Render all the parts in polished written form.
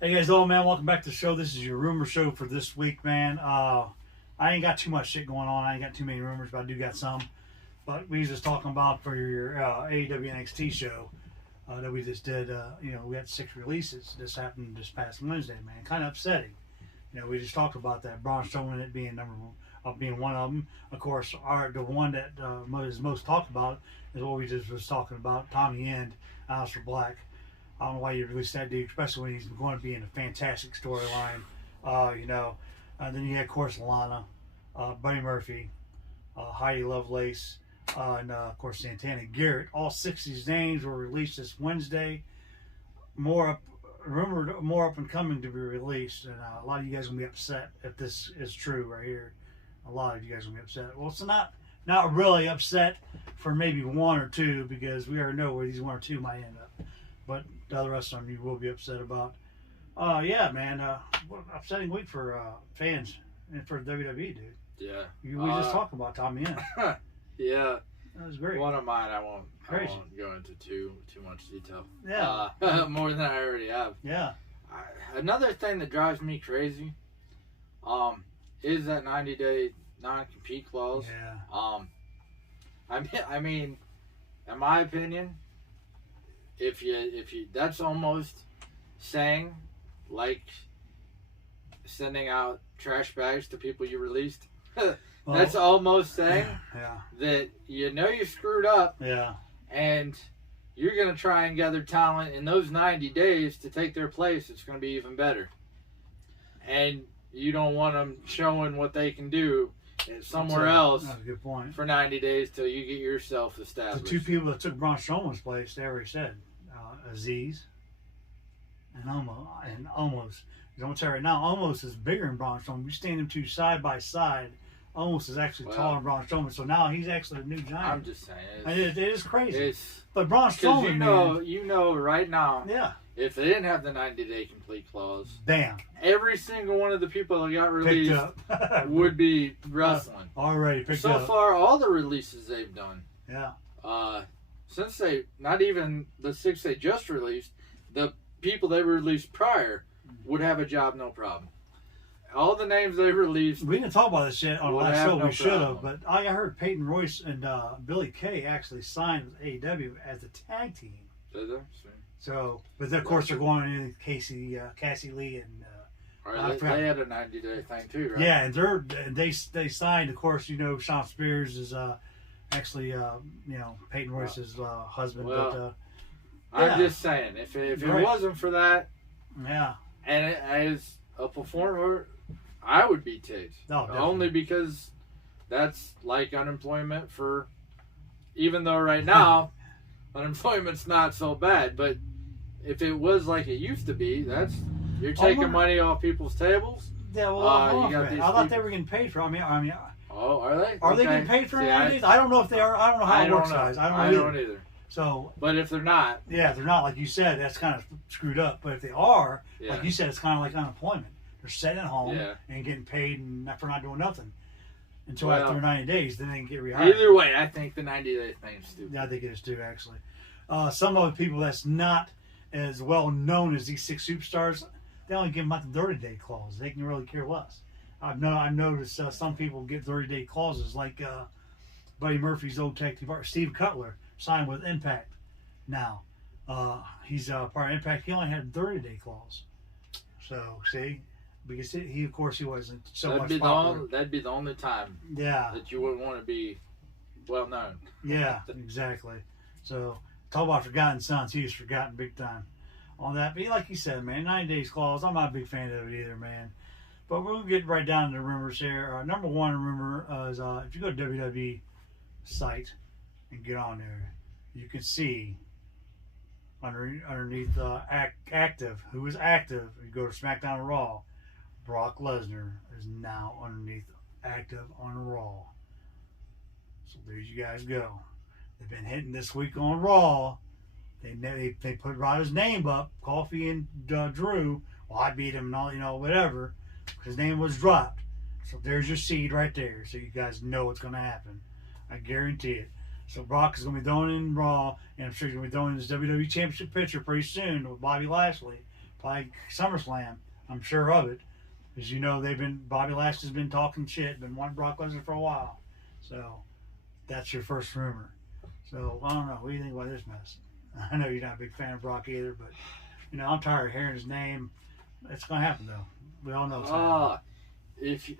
Hey guys, oh man, welcome back to the show. This is your rumor show for this week, man. I ain't got too much shit going on. I ain't got too many rumors, but I do got some. But we was just talking about for your AEW NXT show that we just did. We had 6 releases. This happened this past Wednesday, man. Kind of upsetting. We just talked about that. Braun Strowman it being being one of them. Of course, the one that is most talked about is what we just was talking about. Tommy End, Aleister Black. I don't know why you released that dude, especially when he's going to be in a fantastic storyline. Then you had, of course, Lana, Buddy Murphy, Heidi Lovelace, and of course Santana Garrett. All 6 of these names were released this Wednesday. Rumored more up and coming to be released, and a lot of you guys are gonna be upset if this is true right here. A lot of you guys are gonna be upset. Well, it's not really upset for maybe 1 or 2 because we already know where these 1 or 2 might end up. But the other rest of them you will be upset about. Yeah, man. What an upsetting week for fans and for WWE, dude. Yeah. We just talked about Tommy End. Yeah. That was great. One of mine, I won't go into too much detail. Yeah. More than I already have. Yeah. Another thing that drives me crazy, is that 90-day non-compete clause. Yeah. I mean, in my opinion, if you that's almost saying like sending out trash bags to people you released. That's almost saying that you screwed up. Yeah. And you're going to try and gather talent in those 90 days to take their place. It's going to be even better. And you don't want them showing what they can do somewhere else. That's a good point. For 90 days till you get yourself established. The 2 people that took Braun Strowman's place, they already said, Aziz and Omos. Don't tell you right now, Omos is bigger than Braun Strowman. You stand them 2 side by side. Omos is actually taller than Braun Strowman, so now he's actually a new giant. I'm just saying, it is crazy. But Braun Strowman, you know, right now, yeah. If they didn't have the 90-day complete clause, bam, every single one of the people that got released would be wrestling. Already picked up. So far, all the releases they've done. Yeah. Since not even the 6 they just released, the people they released prior would have a job, no problem. All the names they released. We didn't talk about this shit on the last show. We should have, but I heard Peyton Royce and Billy Kay actually signed with AEW as a tag team. Did they? So, but of course they're going in Cassie Lee and. They had a 90-day thing too, right? Yeah, and they signed. Of course, Sean Spears is actually Peyton Royce's husband. Well, but I'm just saying, if it wasn't for that, and as a performer, I would be ticked. Only because that's like unemployment for. Even though right now, unemployment's not so bad, but if it was like it used to be, you're taking money off people's tables. Yeah, well, I thought they were getting paid for. I mean. Oh, are they? Are they getting paid for any of these? I don't know if they are. I don't know how it works, guys. I don't either. So, but if they're not, if they're not, like you said, that's kind of screwed up. But if they are, like you said, it's kind of like unemployment. They're sitting at home and getting paid for not doing nothing until after 90 days. Then they can get rehired. Either way, I think the 90-day thing is stupid. Yeah, I think it is too, actually. Some of the people that's not as well known as these 6 superstars, they only give them out the 30-day clause. They can really care less. I've noticed some people get 30-day clauses, like Buddy Murphy's old tag team partner, Steve Cutler, signed with Impact now. He's part of Impact. He only had a 30-day clause. So, see? Because he wasn't so much popular. That'd be the only time that you would want to be well known. Yeah, exactly. So, talk about forgotten sons. He was forgotten big time on that. But like you said, man, 90 days clause, I'm not a big fan of it either, man. But we'll get right down to the rumors here. Number one rumor is if you go to WWE site and get on there, you can see underneath active, who is active. You go to SmackDown or Raw, Brock Lesnar is now underneath active on Raw. So there you guys go. They've been hitting this week on Raw. They put Ryder's name up, Coffee and Drew. Well, I beat him and all, whatever. His name was dropped. So there's your seed right there. So you guys know what's going to happen. I guarantee it. So Brock is going to be throwing in Raw, and I'm sure he's going to be throwing in his WWE Championship picture pretty soon with Bobby Lashley. by SummerSlam. I'm sure of it. As you know, Bobby Lashley's been talking shit, been wanting Brock Lesnar for a while. So that's your first rumor. So I don't know. What do you think about this mess? I know you're not a big fan of Brock either, but I'm tired of hearing his name. It's gonna happen though. We all know it's happening.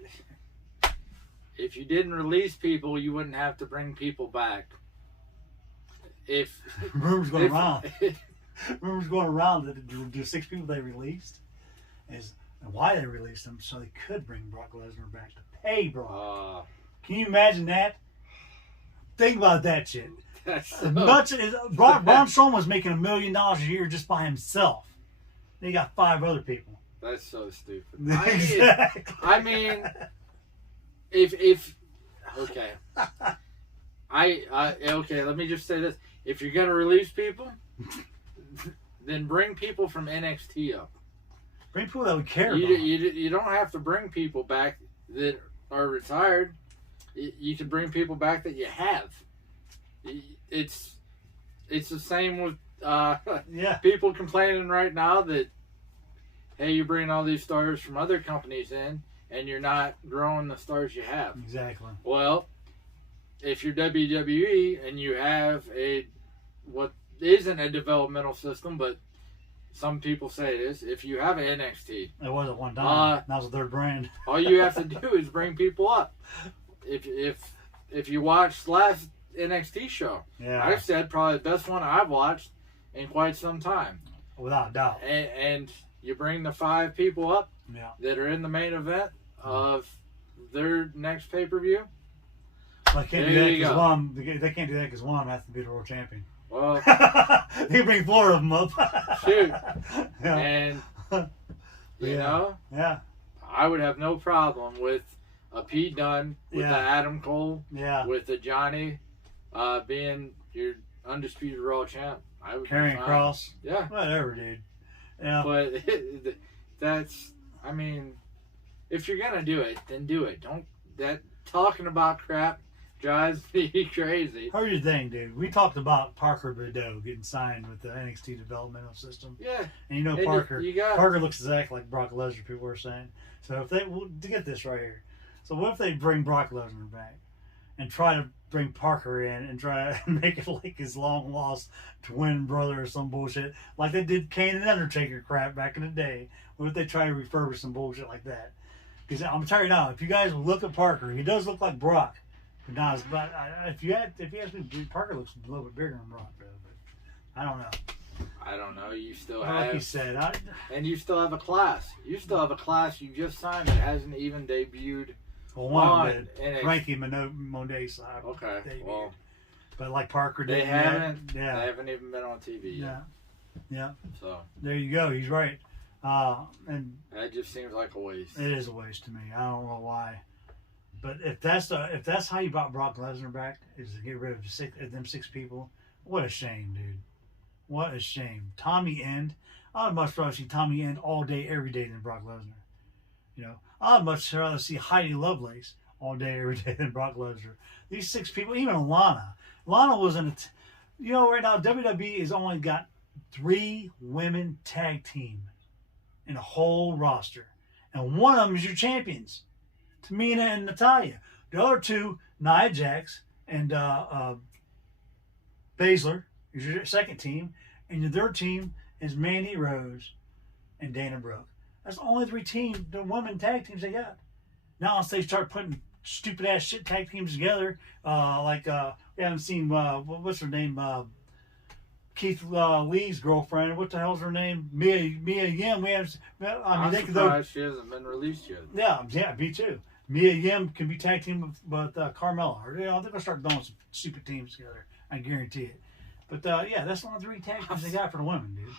If you didn't release people, you wouldn't have to bring people back. Rumors going around that the 6 people they released and why they released them so they could bring Brock Lesnar back to pay Brock. Can you imagine that? Think about that shit. Braun Strowman was making $1 million a year just by himself. They got 5 other people. That's so stupid. Exactly. I mean, if okay, okay. Let me just say this: if you're gonna release people, then bring people from NXT up. Bring people that would care. You don't have to bring people back that are retired. You can bring people back that you have. It's the same with people complaining right now that, hey, you're bringing all these stars from other companies in and you're not growing the stars you have. Exactly. Well, if you're WWE and you have what isn't a developmental system, but some people say it is, if you have an NXT. It was at one time. That was their brand. All you have to do is bring people up. If you watched last NXT show, I've said probably the best one I've watched in quite some time. Without a doubt. And you bring the 5 people up that are in the main event of their next pay-per-view. Well, they can't do that because one has to be the world champion. Well, they bring 4 of them up. Shoot. And, you know, I would have no problem with a Pete Dunne, with the Adam Cole, with the Johnny being your undisputed Raw champ. I would Karrion Kross. Yeah. Whatever, dude. Yeah. But I mean, if you're going to do it, then do it. Talking about crap drives me crazy. Here's the thing, dude. We talked about Parker Boudreaux getting signed with the NXT developmental system. Yeah. And Parker looks exactly like Brock Lesnar, people were saying. So to get this right here. So what if they bring Brock Lesnar back and try to bring Parker in and try to make it like his long lost twin brother or some bullshit, like they did Kane and Undertaker crap back in the day? What if they try to refurbish some bullshit like that? Because I'm telling you now, if you guys look at Parker, he does look like Brock. But if you ask me, Parker looks a little bit bigger than Brock, bro. But I don't know. I don't know. You still like you said, and you still have a class. You still have a class you just signed that hasn't even debuted. Well, one did. Frankie Monday. Okay. Well, but like Parker did. They haven't even been on TV yet. Yeah. So there you go. He's right. And that just seems like a waste. It is a waste to me. I don't know why. But if that's how you brought Brock Lesnar back, is to get rid of them 6 people, what a shame, dude. What a shame. Tommy End. I would much rather see Tommy End all day, every day than Brock Lesnar. I'd much rather see Heidi Lovelace all day, every day than Brock Lesnar. These 6 people, even Lana. Lana was in right now WWE has only got 3 women tag team in a whole roster. And one of them is your champions. Tamina and Natalya. The other 2, Nia Jax and Baszler, is your second team. And your third team is Mandy Rose and Dana Brooke. That's the only 3 the women tag teams they got. Now, once they start putting stupid ass shit tag teams together, we haven't seen, what's her name? Keith Lee's girlfriend. What the hell's her name? Mia Yim. I'm surprised she hasn't been released yet. Yeah, me too. Mia Yim can be tag team with Carmella. They're gonna start throwing some stupid teams together. I guarantee it. But that's the only 3 tag teams they got for the women, dude.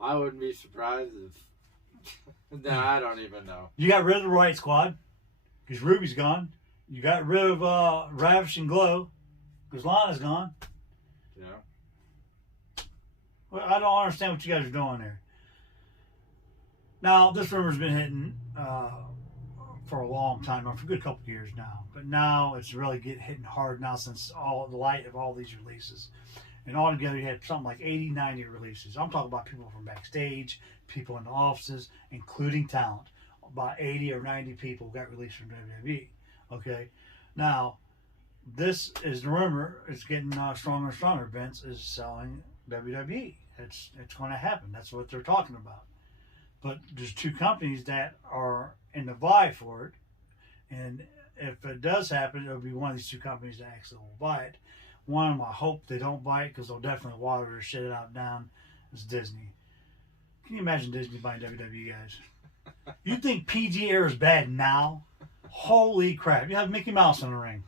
I wouldn't be surprised if. No, I don't even know. You got rid of the Riot Squad because Ruby's gone. You got rid of Ravish and Glow because Lana's gone. Yeah. Well, I don't understand what you guys are doing there. Now, this rumor's been hitting for a long time, or for a good couple of years now. But now it's really hitting hard now since all the light of all these releases. And all together, you had something like 80, 90 releases. I'm talking about people from backstage, people in the offices, including talent. About 80 or 90 people got released from WWE. Okay? Now, this is the rumor. It's getting stronger and stronger. Vince is selling WWE. It's going to happen. That's what they're talking about. But there's two companies that are in the vie for it. And if it does happen, it'll be one of these two companies that actually will buy it. One of them, I hope they don't buy it because they'll definitely water their shit out down. Is Disney. Can you imagine Disney buying WWE, guys? You think PG era is bad now? Holy crap. You have Mickey Mouse in the ring.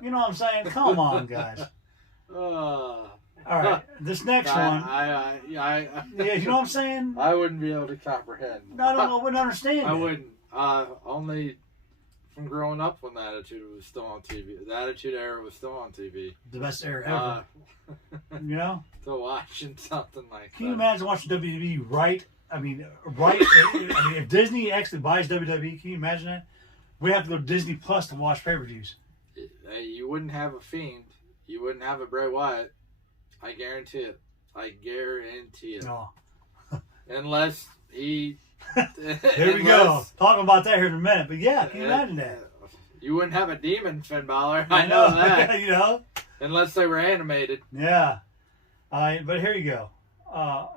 You know what I'm saying? Come on, guys. All right, this next one. Yeah, you know what I'm saying? I wouldn't be able to comprehend. No, I wouldn't understand. I wouldn't. Only from growing up when the Attitude was still on TV. The Attitude Era was still on TV. The best era ever. You know? To watching something like that. Can you imagine watching WWE right? I mean, if Disney actually buys WWE, can you imagine that? We have to go to Disney Plus to watch pay-per-views. You wouldn't have a Fiend. You wouldn't have a Bray Wyatt. I guarantee it. I guarantee it. Oh. Unless he... Here we go. Talking about that here in a minute. But yeah, can you imagine that? You wouldn't have a demon Finn Balor. I know that. You know? Unless they were animated. Yeah. But here you go.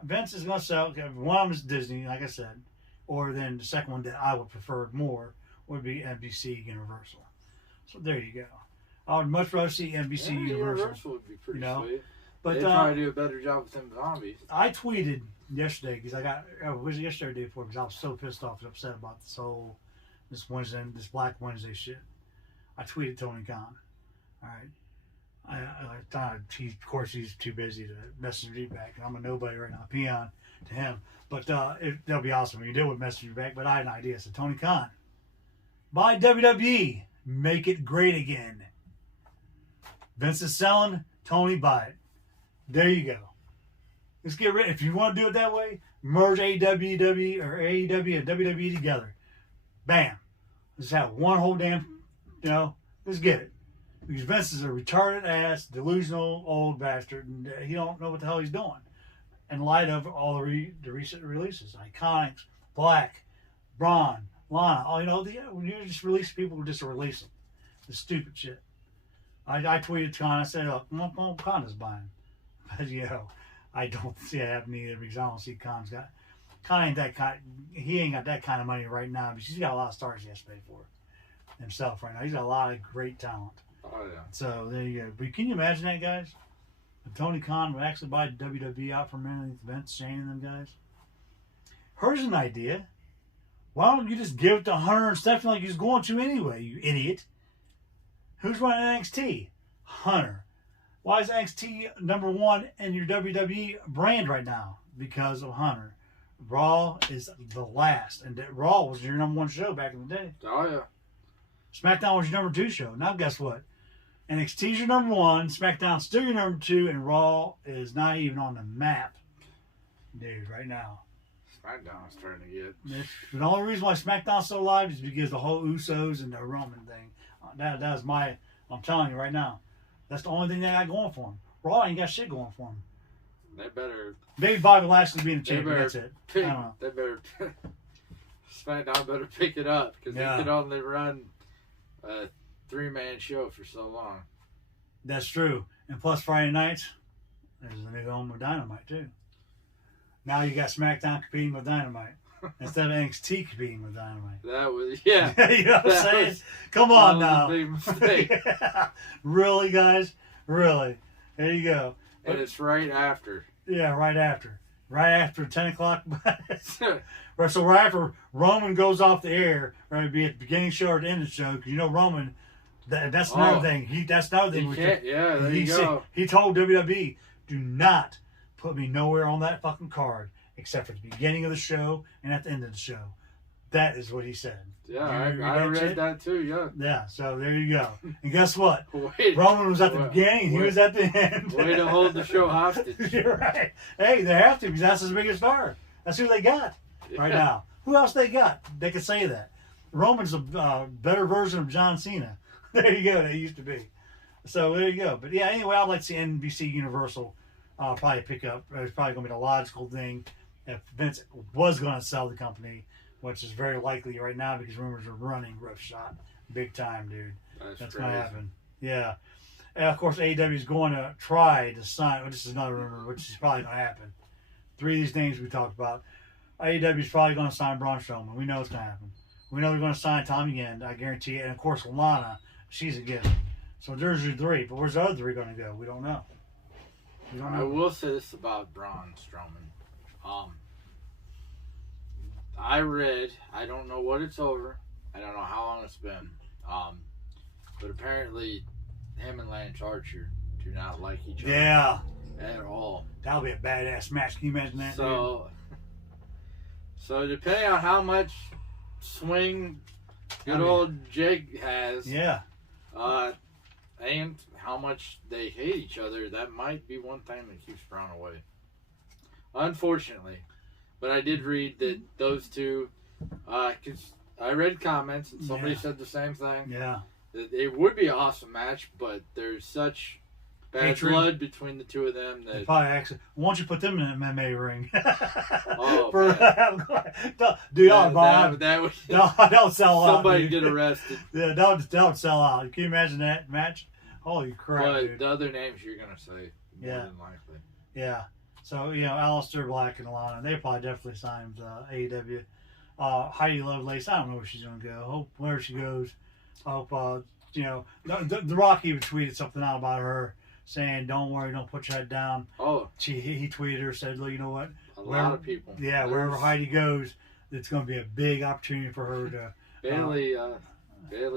Vince is going to sell. One of them is Disney, like I said. Or then the second one that I would prefer more would be NBC Universal. So there you go. I would much rather see NBC Universal. Universal would be pretty sweet. But they'd probably do a better job with them zombies. I tweeted yesterday because was it yesterday or the day before? Because I was so pissed off and upset about this Black Wednesday shit. I tweeted Tony Khan. All right. I thought of course he's too busy to message me back, and I'm a nobody right now, peon to him. But that'll be awesome when you do message me back. But I had an idea. So Tony Khan, buy WWE, make it great again. Vince is selling, Tony buy it. There you go. Let's get rid. If you want to do it that way, merge AEW and WWE together. Bam. Let's have one whole damn. Let's get it. Because Vince is a retarded ass, delusional old bastard, and he don't know what the hell he's doing. In light of all the recent releases, Iconics, Black, Braun, Lana, when you just release people, just release them. The stupid shit. I tweeted Khan. I said, "Look, Khan is buying." But I don't see it happening either because I don't see Khan ain't that kind. He ain't got that kind of money right now because he's got a lot of stars he has to pay for himself right now. He's got a lot of great talent. Oh yeah. So there you go. But can you imagine that, guys? If Tony Khan would actually buy WWE out from underneath Vince, Shane, and them guys. Here's an idea. Why don't you just give it to Hunter and Stephanie like he's going to anyway, you idiot? Who's running NXT? Hunter. Why is NXT number one in your WWE brand right now? Because of Hunter. Raw is the last. And Raw was your number one show back in the day. Oh, yeah. SmackDown was your number two show. Now guess what? NXT's your number one. SmackDown's still your number two. And Raw is not even on the map. Dude, right now. SmackDown's starting to get... The only reason why SmackDown's still alive is because the whole Usos and the Roman thing. That was my... I'm telling you right now. That's the only thing they got going for them. Raw ain't got shit going for them. They better... Maybe Bobby Lashley being the champion, that's it. I don't know. They better... SmackDown better pick it up because they could only run a 3-man show for so long. That's true. And plus Friday nights, there's a new home with Dynamite too. Now you got SmackDown competing with Dynamite instead of NXT competing with Dynamite. That was, yeah. You know what I'm saying? Come on now. That was a big mistake. Really, guys? Really? There you go. And it's right after. Yeah, right after. Right after 10 o'clock. So right after Roman goes off the air, right, it'd be at the beginning show or the end of the show, because Roman, that's another thing. That's another thing. There you go. He told WWE, do not put me nowhere on that fucking card except for the beginning of the show and at the end of the show. That is what he said. Yeah, I read that too, yeah. Yeah, so there you go. And guess what? Wait, Roman was at the beginning, he was at the end. Way to hold the show hostage. You're right. Hey, they have to because that's his biggest star. That's who they got right now. Who else they got? They could say that. Roman's a better version of John Cena. There you go. They used to be. So there you go. But yeah, anyway, I'd like to see NBC Universal probably pick up. It's probably going to be the logical thing if Vince was going to sell the company, which is very likely right now because rumors are running roughshod big time, dude. That's going to happen. Yeah. And of course, AEW is going to try to sign. Well, this is another rumor, which is probably going to happen. 3 of these names we talked about. AEW is probably going to sign Braun Strowman. We know it's going to happen. We know they're going to sign Tommy End. I guarantee it. And of course, Lana, she's a given. So there's your 3. But where's the other 3 going to go? We don't know. I will say this about Braun Strowman. I read, I don't know what it's over. I don't know how long it's been. But apparently, him and Lance Archer do not like each other. Yeah. At all. That'll be a badass match. Can you imagine that? So depending on how much swing good old Jake has. Yeah. And how much they hate each other, that might be one thing that keeps Braun away. Unfortunately. But I did read that those two, because I read comments and somebody said the same thing. Yeah. That it would be an awesome match, but there's such bad blood between the two of them that probably actually. Why don't you put them in an MMA ring? Oh, dude, that would don't sell out. Somebody get arrested. Yeah, don't sell out. Can you imagine that match? Holy crap, but dude. The other names you're gonna say, more than likely. Yeah. So Aleister Black and Lana, they probably definitely signed AEW. Heidi Lovelace, I don't know where she's gonna go. Hope where she goes. I hope the Rock even tweeted something out about her saying, "Don't worry, don't put your head down." Oh, he tweeted her, said, "Look, you know what? A lot of people. Yeah, wherever Heidi goes, it's going to be a big opportunity for her to." Bailey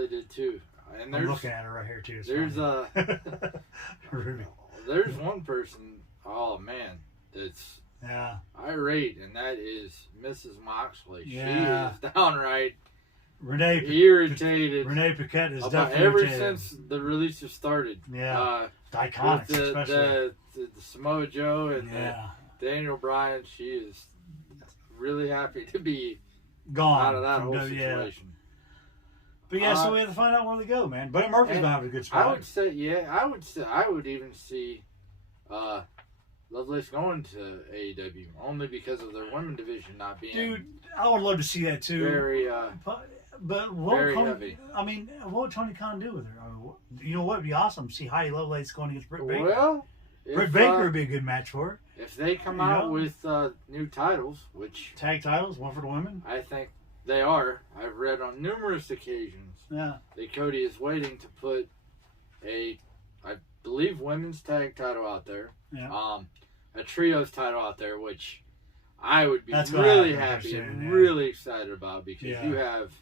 did too, and I'm looking at her right here too. There's Ruby. There's one person. Oh man, that's irate, and that is Mrs. Moxley. Yeah. She is downright irritated. Renee Paquette is definitely ever irritated. since the releases started. Yeah, iconic, especially the Samoa Joe and Daniel Bryan. She is really happy to be gone out of that whole situation. But so we have to find out where they go, man. Buddy Murphy's gonna have a good spot. I would even see Lovelace going to AEW only because of their women division not being. Dude, I would love to see that too. Very but what very would heavy. I mean, what would Tony Khan do with her? I mean, you know what would be awesome? See Heidi Lovelace going against Britt Baker. Well, Britt Baker would be a good match for her. If they come out with new titles, which tag titles, one for the women, I think they are. I've read on numerous occasions. Yeah. That Cody is waiting to put I believe, women's tag title out there. Yeah. A trios title out there, which I would be really happy and really excited about because you have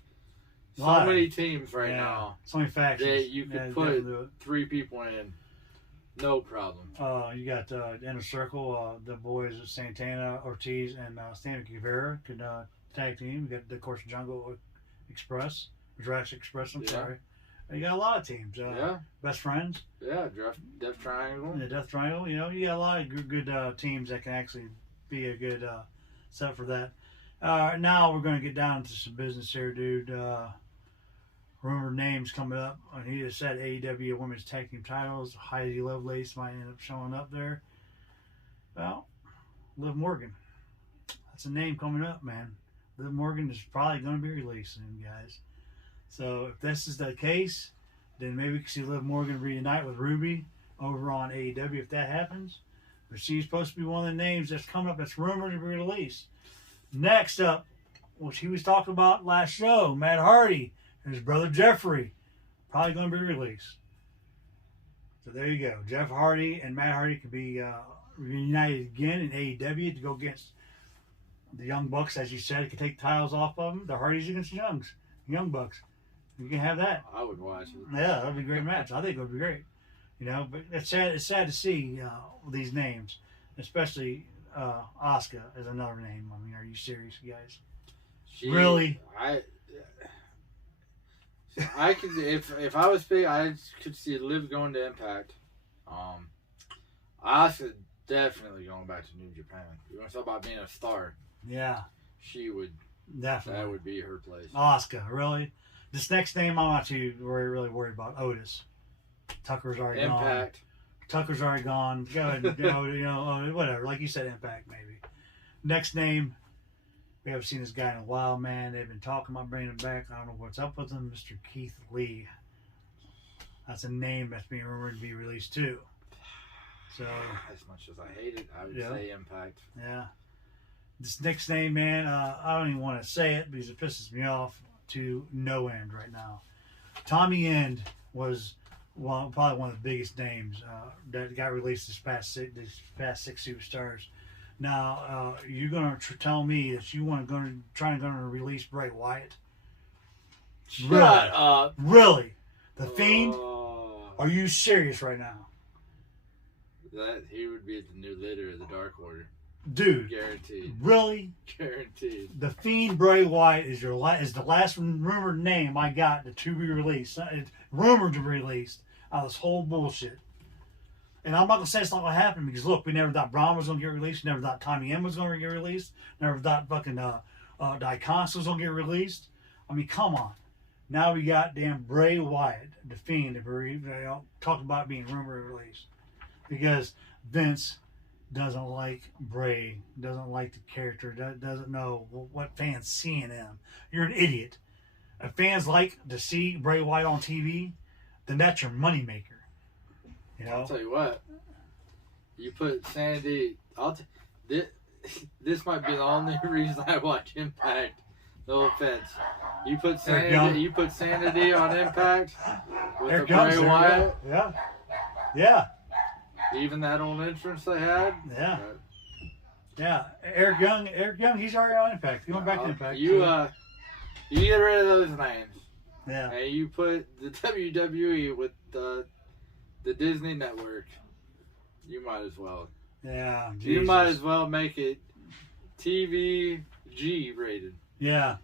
so many teams right now. So many factions. That you could put 3 people in. No problem. You got Inner Circle, the boys Santana, Ortiz, and Sammy Guevara could tag team. You got, of course, Jungle Express, Jurassic Express. I'm sorry. You got a lot of teams. Best Friends. Yeah, Death Triangle. The Death Triangle. You got a lot of good teams that can actually be a good set for that. Now we're going to get down to some business here, dude. Rumored names coming up. He just said AEW Women's Tag Team titles. Heidi Lovelace might end up showing up there. Well, Liv Morgan. That's a name coming up, man. Liv Morgan is probably going to be released soon, guys. So if this is the case, then maybe we can see Liv Morgan reunite with Ruby over on AEW if that happens. But she's supposed to be one of the names that's coming up that's rumored to be released. Next up, which he was talking about last show, Matt Hardy and his brother Jeffrey, probably going to be released. So there you go. Jeff Hardy and Matt Hardy could be reunited again in AEW to go against the Young Bucks, as you said. It could take titles off of them. The Hardys against the Young Bucks. You can have that. I would watch it. Yeah, that would be a great match. I think it would be great. But it's sad to see these names, especially Asuka as another name. I mean, are you serious, guys? Really? I could if I was big, I could see Liv going to Impact. Asuka definitely going back to New Japan. You want to talk about being a star? Yeah. She would Definitely. That would be her place. Asuka, really? This next name I'm not too really worried about. Otis. Tucker's already gone. Impact. Tucker's already gone. Go ahead, whatever. Like you said, Impact maybe. Next name, we haven't seen this guy in a while, man. They've been talking about bringing him back. I don't know what's up with him. Mr. Keith Lee. That's a name that's being rumored to be released too. So, as much as I hate it, I would say Impact. Yeah. This next name, man, I don't even want to say it because it pisses me off to no end right now. Tommy End was probably one of the biggest names that got released these past six superstars. Now, you're going to tell me that you want to try and release Bray Wyatt? Shut up. Really? The Fiend? Are you serious right now? That he would be the new leader of the Dark Order. Dude. Guaranteed. Really? Guaranteed. The Fiend Bray Wyatt is the last rumored name I got to be released. It's rumored to be released out of this whole bullshit. And I'm not going to say it's not going to happen because, look, we never thought Braun was going to get released. Never thought Tommy M was going to get released. Never thought fucking Diakonsta was going to get released. I mean, come on. Now we got damn Bray Wyatt, the Fiend, talking about being rumored released. Because Vince doesn't like Bray, doesn't like the character, doesn't know what fans see in him. You're an idiot. If fans like to see Bray Wyatt on TV, then that's your moneymaker. You know? I'll tell you what. You put Sanity. This might be the only reason I watch Impact. No offense. You put Sanity on Impact with the Bray Wyatt. Yeah. Yeah. Even that old entrance they had. Yeah. Yeah. Eric Young, he's already on Impact. He went back to Impact. You get rid of those names. Yeah. And you put the WWE with the Disney Network. You might as well. Yeah. Jesus. You might as well make it TVG rated. Yeah.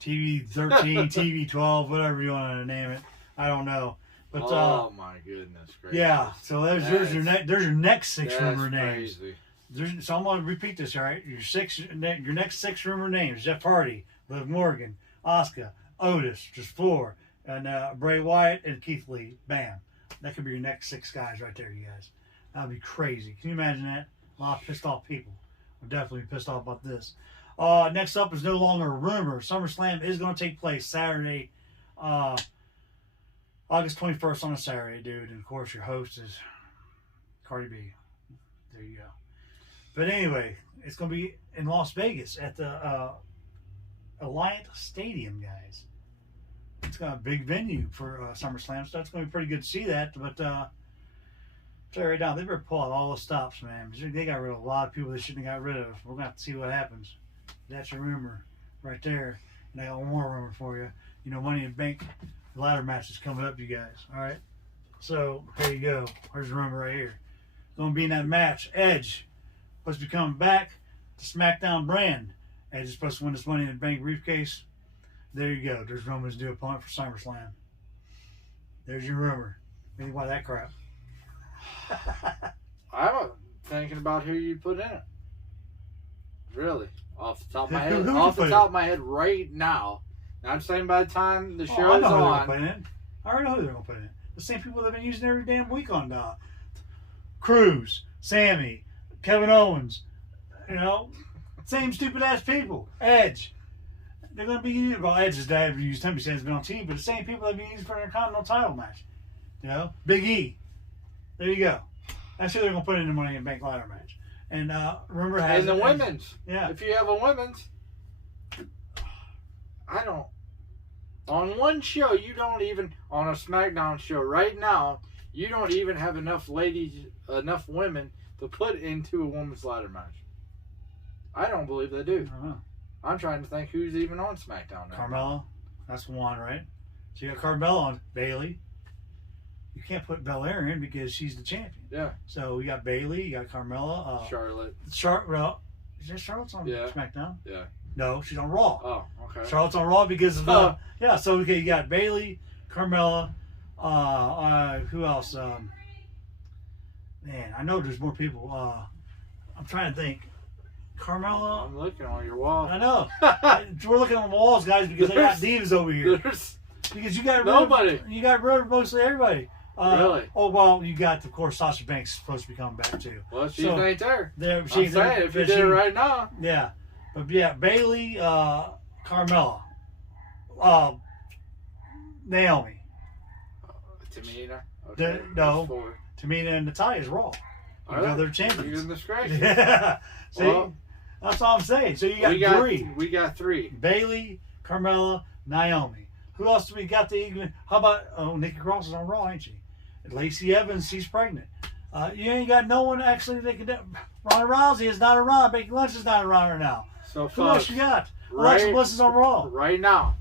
TV 13, TV 12, whatever you want to name it. I don't know. But, oh my goodness gracious. Yeah, so there's your next six rumor names. Crazy. So I'm going to repeat this, all right? Your next six rumor names: Jeff Hardy, Liv Morgan, Asuka, Otis, just four, and Bray Wyatt and Keith Lee. Bam, that could be your next six guys right there, you guys. That'd be crazy. Can you imagine that? A lot of pissed off people. I'm definitely pissed off about this. Next up is no longer a rumor. SummerSlam is going to take place Saturday. August 21st on a Saturday, dude. And, of course, your host is Cardi B. There you go. But anyway, it's going to be in Las Vegas at the Alliant Stadium, guys. It's got a big venue for SummerSlam, so that's going to be pretty good to see that. But tell you right now, they better pull out all the stops, man. They got rid of a lot of people they shouldn't have got rid of. We're going to have to see what happens. That's your rumor right there. And I got one more rumor for you. You know, Money in the Bank ladder match is coming up, you guys. All right. So here you go. There's a rumor right here. Going to be in that match. Edge supposed to be coming back to SmackDown brand. Edge is supposed to win this Money in the Bank briefcase. There you go. There's Roman's new opponent for SummerSlam. There's your rumor. Think about that crap. I'm thinking about who you put in it. Really, off the top of my head. Off the top of my head, right now. I'm saying by the time the show is on. I already know who they're going to put in. The same people they've been using every damn week on Cruz, Sammy, Kevin Owens. You know, same stupid ass people. Edge. They're going to be using. Well, Edge has died. Used him. He says he's been on TV, but the same people they've been using for their Continental title match. You know, Big E. There you go. That's who they're going to put in the Money in the Bank ladder match. And remember, has the women's. Yeah. If you have a women's. I don't. On one show, you don't even, on a SmackDown show right now, you don't even have enough women to put into a women's ladder match. I don't believe they do. I don't know. I'm trying to think who's even on SmackDown now. Carmella, that's one, right? So you got Carmella on Bayley. You can't put Belair in because she's the champion. Yeah. So we got Bayley, you got Carmella. Charlotte. Well, is that Charlotte's on SmackDown? Yeah. No, she's on Raw. Oh, okay. Charlotte's on Raw because of so okay, you got Bayley, Carmella, who else? Man, I know there's more people. I'm trying to think. Carmella. I'm looking on your wall. I know. We're looking on the walls, guys, because they got divas over here. Because you got nobody. You got rid of mostly everybody. Really? Oh, well, you got, of course, Sasha Banks is supposed to be coming back, too. Well, she's ain't there. I'm saying, if you did it right now. Yeah. But, yeah, Bayley, Carmella, Naomi. Tamina? Okay. No. Tamina and Natalya's Raw. They're champions. Goodness gracious. Yeah. See? Well, that's all I'm saying. So you got three. We got three. Bayley, Carmella, Naomi. Who else do we got to even? How about Nikki Cross is on Raw, ain't she? Lacey Evans, she's pregnant. You ain't got no one actually that can do. Ronda Rousey is not around. Becky Lynch is not around right now. So who else you got? Alexa Bliss is on Raw. Right now,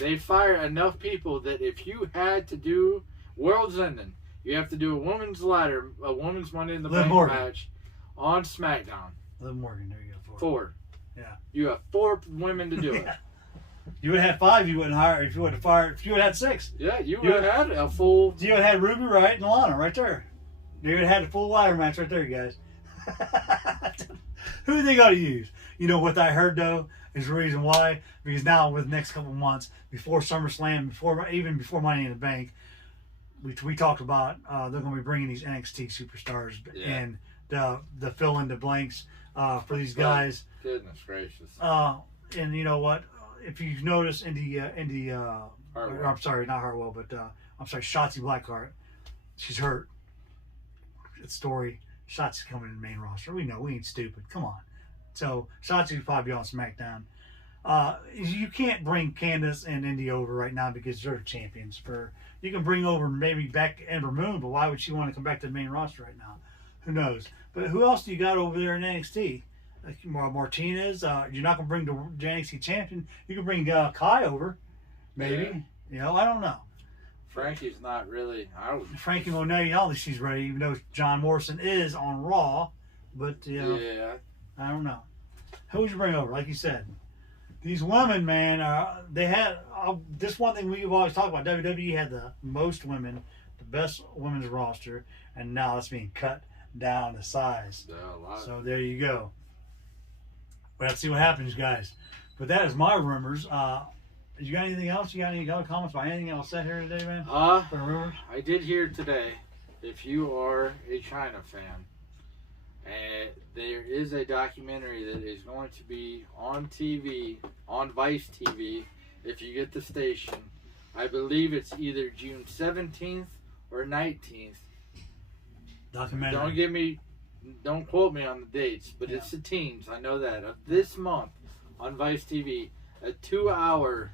they fire enough people that if you had to do World's Ending, you have to do a women's Money in the Bank match on SmackDown. Liv Morgan, there you go. Four. Yeah. You have 4 women to do it. You would have had 5. You wouldn't hire if you would have fired. If you would have had 6. Yeah, you would have had a full. You would have had Ruby Riott and Lana right there. You would have had a full ladder match right there, you guys. Who are they going to use? You know what I heard though is the reason why, because now with the next couple of months before SummerSlam, even before Money in the Bank, we talked about they're going to be bringing these NXT superstars and the fill in the blanks for these guys. Goodness gracious. And you know what? If you notice I'm sorry, not Hartwell, but I'm sorry, Shotzi Blackheart, she's hurt. It's story. Shotzi's coming in the main roster. We know, we ain't stupid. Come on. So Shotzi will probably be on SmackDown. You can't bring Candice and Indy over right now because they're champions. You can bring over maybe back Ember Moon, but why would she want to come back to the main roster right now? Who knows? But who else do you got over there in NXT? Like Martinez, you're not going to bring the NXT champion. You can bring Kai over, maybe. Yeah. You know, I don't know. Frankie's not really out. Frankie Monet, I don't think she's ready, even though John Morrison is on Raw. But, you know, I don't know. Who would you bring over? Like you said, these women, man, they had this one thing we've always talked about. WWE had the most women, the best women's roster, and now it's being cut down to size. Yeah, so there you go. Let's see what happens, guys. But that is my rumors. You got anything else? You got any other comments about anything else said here today, man? For rumors? I did hear today, if you are a China fan, there is a documentary that is going to be on TV, on Vice TV, if you get the station. I believe it's either June 17th or 19th. Documentary. Don't quote me on the dates, but it's the teams. I know that of this month on Vice TV, a 2-hour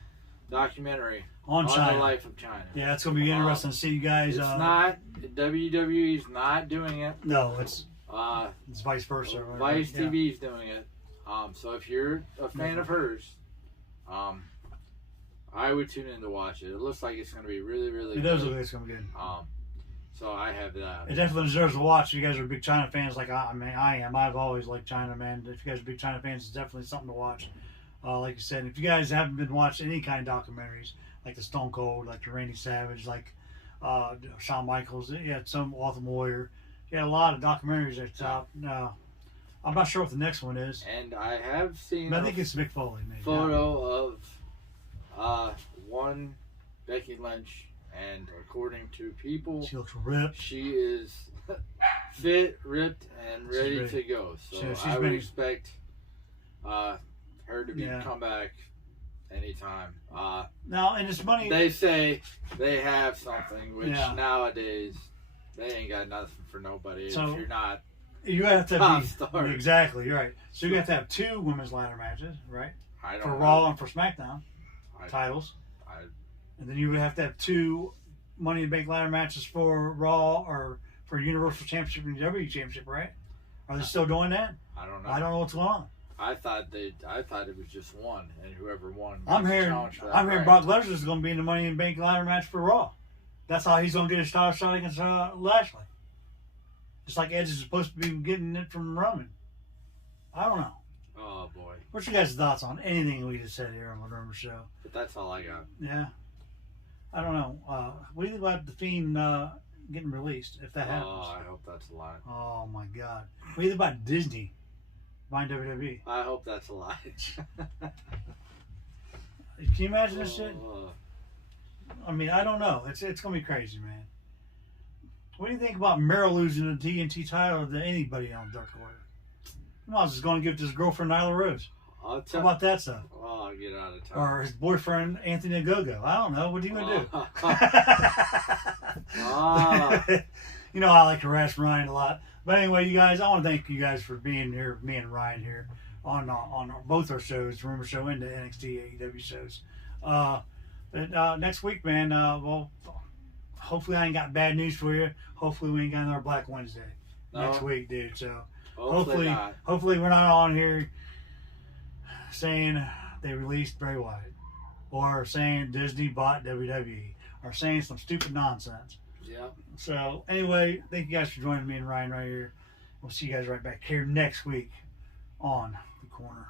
documentary on the life of China. Yeah, it's gonna be interesting to see you guys. It's not WWE's not doing it. No, it's vice versa. Right? Vice TV's doing it. So if you're a fan of hers, I would tune in to watch it. It looks like it's gonna be really, really good. It does look like it's gonna be good. So I have that. It definitely deserves a watch. You guys are big China fans, like I am. I've always liked China, man. If you guys are big China fans, it's definitely something to watch. Like you said, if you guys haven't been watching any kind of documentaries, like the Stone Cold, like the Randy Savage, like Shawn Michaels, you had some Ultimate Warrior. You had a lot of documentaries at the top. I'm not sure what the next one is. And I have seen. I think it's Mick Foley, maybe. Photo of one Becky Lynch. And according to people, she looks ripped. She is fit, ripped, and ready to go. So I would expect her to come back anytime. Now, and it's money. They say they have something, which nowadays they ain't got nothing for nobody. So if you're not, you have to top be star. Exactly. You're right. So you have to have 2 women's ladder matches, right? For Raw and for SmackDown titles. And then you would have to have 2 Money in the Bank ladder matches for Raw or for Universal Championship and WWE Championship, right? Are they still doing that? I don't know. I don't know what's going on. I thought it was just one, and whoever won. I'm hearing Brock Lesnar is going to be in the Money in the Bank ladder match for Raw. That's how he's going to get his title shot against Lashley. Just like Edge is supposed to be getting it from Roman. I don't know. Oh boy. What's your guys' thoughts on anything we just said here on the Rumor Show? But that's all I got. Yeah. I don't know. What do you think about The Fiend getting released, if that happens? Oh, I hope that's a lie. Oh, my God. What do you think about Disney Buying WWE. I hope that's a lie. Can you imagine this shit? I mean, I don't know. It's gonna be crazy, man. What do you think about Mero losing the TNT title to anybody on Dark Order? Miles is going to give it to his girlfriend Nyla Rose. How about that stuff? Oh, get out of town. Or his boyfriend Anthony Ogogo. I don't know. What are you gonna do? You know I like to harass Ryan a lot. But anyway, you guys, I want to thank you guys for being here, me and Ryan here on both our shows, Rumor Show and the NXT AEW shows. But next week, man, well, hopefully I ain't got bad news for you. Hopefully we ain't got another Black Wednesday next week, dude. So hopefully we're not on here saying they released Bray Wyatt or saying Disney bought WWE or saying some stupid nonsense. Yeah. So anyway, thank you guys for joining me and Ryan right here. We'll see you guys right back here next week on The Corner.